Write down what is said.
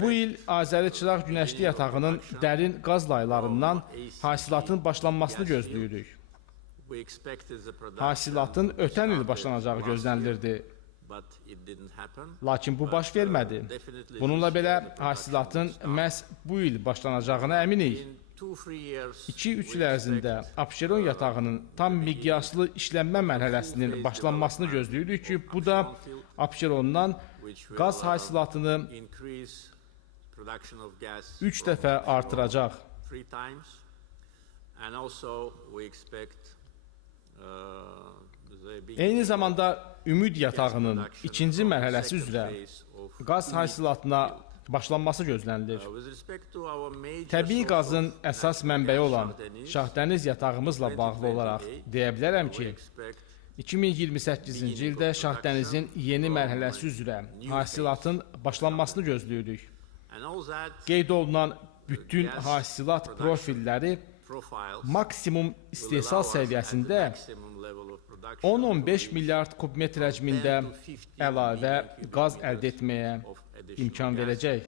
Bu il Azəri-Çıraq günəşli yatağının dərin qaz laylarından hasilatın başlanmasını gözləyirik. Hasilatın ötən il başlanacağı gözlənilirdi. Lakin bu baş vermədi. Bununla belə hasilatın məhz bu il başlanacağına əminik. 2-3 il ərzində Abşeron yatağının tam miqyaslı işlənmə mərhələsinin başlanmasını gözləyirik ki, bu da Abşerondan qaz hasilatını 3 dəfə artıracaq. Eyni zamanda Ümid yatağının ikinci mərhələsi üzrə qaz hasilatına başlanması gözlənilir. Təbii qazın əsas mənbəyi olan Şahdəniz yatağımızla bağlı olaraq deyə bilərəm ki, 2028-ci ildə Şahdənizin yeni mərhələsi üzrə hasilatın başlanmasını gözləyirik. Qeyd olunan bütün hasilat profilləri maksimum istehsal səviyyəsində 10-15 milyard kubmetr həcmində əlavə qaz əldə etməyə imkan verəcək.